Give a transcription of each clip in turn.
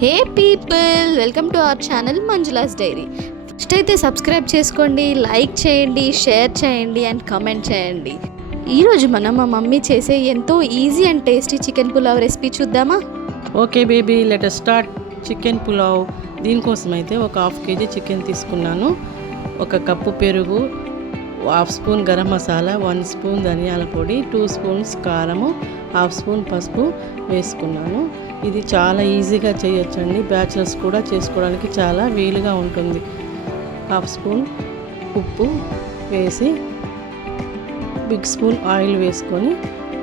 Hey people, welcome to our channel Manjula's diary. First అయితే subscribe చేసుకోండి, like చేయండి, share చేయండి అండ్ కామెంట్ చేయండి. ఈరోజు మనం మా మమ్మీ చేసే ఎంతో easy and tasty chicken pulao recipe చూద్దామా? Okay baby, let us start chicken pulao. దీనికోసం అయితే ఒక హాఫ్ కేజీ చికెన్ తీసుకున్నాను. ఒక కప్పు పెరుగు, half spoon garam masala, 1 spoon ధనియాల పొడి, 2 స్పూన్స్ కారము, హాఫ్ స్పూన్ పసుపు వేసుకున్నాను. ఇది చాలా ఈజీగా చేయొచ్చండి, బ్యాచిలర్స్ కూడా చేసుకోవడానికి చాలా వీలుగా ఉంటుంది. హాఫ్ స్పూన్ ఉప్పు వేసి బిగ్ స్పూన్ ఆయిల్ వేసుకొని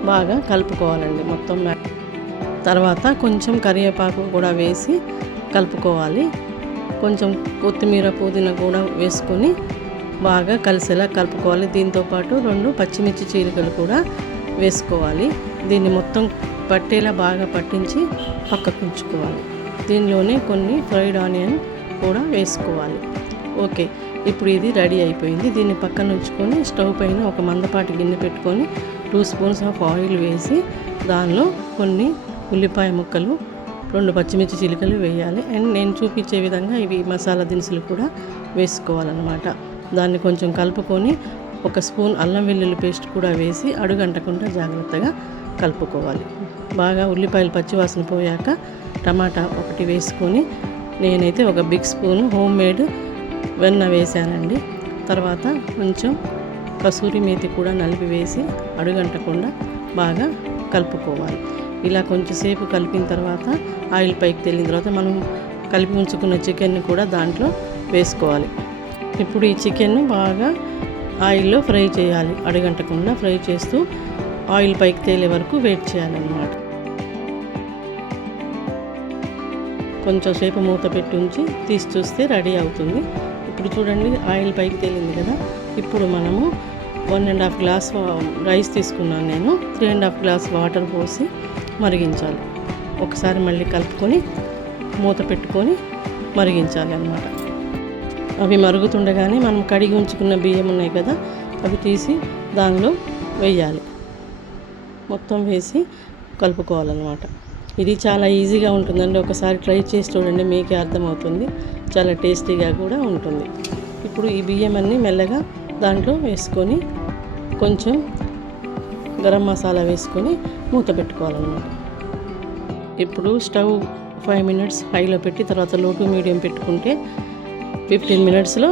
బాగా కలుపుకోవాలండి మొత్తం. తర్వాత కొంచెం కరివేపాకు కూడా వేసి కలుపుకోవాలి. కొంచెం కొత్తిమీర, పుదీనా కూడా వేసుకొని బాగా కలిసేలా కలుపుకోవాలి. దీంతోపాటు 2 పచ్చిమిర్చి చీలికలు కూడా వేసుకోవాలి. దీన్ని మొత్తం పట్టేలా బాగా పట్టించి పక్కకు ఉంచుకోవాలి. దీనిలోనే కొన్ని ఫ్రైడ్ ఆనియన్ కూడా వేసుకోవాలి. ఓకే, ఇప్పుడు ఇది రెడీ అయిపోయింది. దీన్ని పక్కన ఉంచుకొని స్టవ్ పైన ఒక మందపాటి గిన్నె పెట్టుకొని 2 స్పూన్స్ ఆఫ్ ఆయిల్ వేసి దానిలో కొన్ని ఉల్లిపాయ ముక్కలు, 2 పచ్చిమిర్చి చిలుకలు వేయాలి. అండ్ నేను చూపించే విధంగా ఇవి మసాలా దినుసులు కూడా వేసుకోవాలన్నమాట. దాన్ని కొంచెం కలుపుకొని 1 స్పూన్ అల్లం వెల్లుల్లి పేస్ట్ కూడా వేసి అడుగంటకుండా జాగ్రత్తగా కలుపుకోవాలి. బాగా ఉల్లిపాయలు పచ్చివాసన పోయాక టమాటా 1 వేసుకొని నేనైతే ఒక బిగ్ స్పూన్ హోమ్ మేడ్ వెన్న వేసానండి. తర్వాత కొంచెం కసూరి మేతి కూడా నలిపి వేసి అడుగంటకుండా బాగా కలుపుకోవాలి. ఇలా కొంచెంసేపు కలిపిన తర్వాత ఆయిల్ పైకి తేలిన తర్వాత మనం కలిపి ఉంచుకున్న చికెన్ని కూడా దాంట్లో వేసుకోవాలి. ఇప్పుడు ఈ చికెన్ను బాగా ఆయిల్లో ఫ్రై చేయాలి. అడుగంటకుండా ఫ్రై చేస్తూ ఆయిల్ పైకి తేలే వరకు వెయిట్ చేయాలన్నమాట. కొంచెం సేపు మూత పెట్టి ఉంచి తీసి చూస్తే రెడీ అవుతుంది. ఇప్పుడు చూడండి, ఆయిల్ పైకి తేలింది కదా. ఇప్పుడు మనము 1.5 గ్లాస్ రైస్ తీసుకున్నాను నేను. 3.5 గ్లాస్ వాటర్ పోసి మరిగించాలి. ఒకసారి మళ్ళీ కలుపుకొని మూత పెట్టుకొని మరిగించాలి అన్నమాట. అవి మరుగుతుండగానే మనం కడిగి ఉంచుకున్న బియ్యం ఉన్నాయి కదా, అవి తీసి దానిలో వేయాలి. మొత్తం వేసి కలుపుకోవాలన్నమాట. ఇది చాలా ఈజీగా ఉంటుందండి. ఒకసారి ట్రై చేసి చూడండి, మీకే అర్థమవుతుంది. చాలా టేస్టీగా కూడా ఉంటుంది. ఇప్పుడు ఈ బియ్యం అన్నీ మెల్లగా దాంట్లో వేసుకొని కొంచెం గరం మసాలా వేసుకొని మూత పెట్టుకోవాలన్నమాట. ఇప్పుడు స్టవ్ 5 మినిట్స్ హైలో పెట్టి తర్వాత లో టు మీడియం పెట్టుకుంటే 15 మినిట్స్లో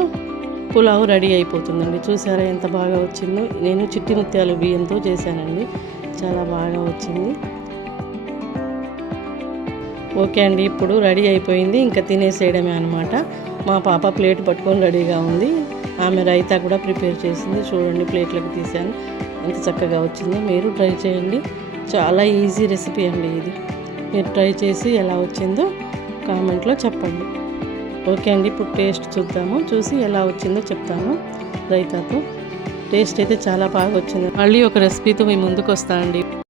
పులావ్ రెడీ అయిపోతుందండి. చూసారా ఎంత బాగా వచ్చిందో? నేను చిట్టి ముత్యాలు బియ్యంతో చేశానండి, చాలా బాగా వచ్చింది. ఓకే అండి, ఇప్పుడు రెడీ అయిపోయింది. ఇంకా తినేసేయడమే అనమాట. మా పాప ప్లేట్ పట్టుకొని రెడీగా ఉంది. ఆమె రైతా కూడా ప్రిపేర్ చేసింది. చూడండి, ప్లేట్లకు తీసాను, ఎంత చక్కగా వచ్చిందో. మీరు ట్రై చేయండి, చాలా ఈజీ రెసిపీ అండి ఇది. మీరు ట్రై చేసి ఎలా వచ్చిందో కామెంట్లో చెప్పండి. ఓకే అండి, ఇప్పుడు టేస్ట్ చూద్దాము. చూసి ఎలా వచ్చిందో చెప్తాను. రైతాతో టేస్ట్ అయితే చాలా బాగా వచ్చింది. మళ్ళీ ఒక రెసిపీతో మీ ముందుకు వస్తానండి.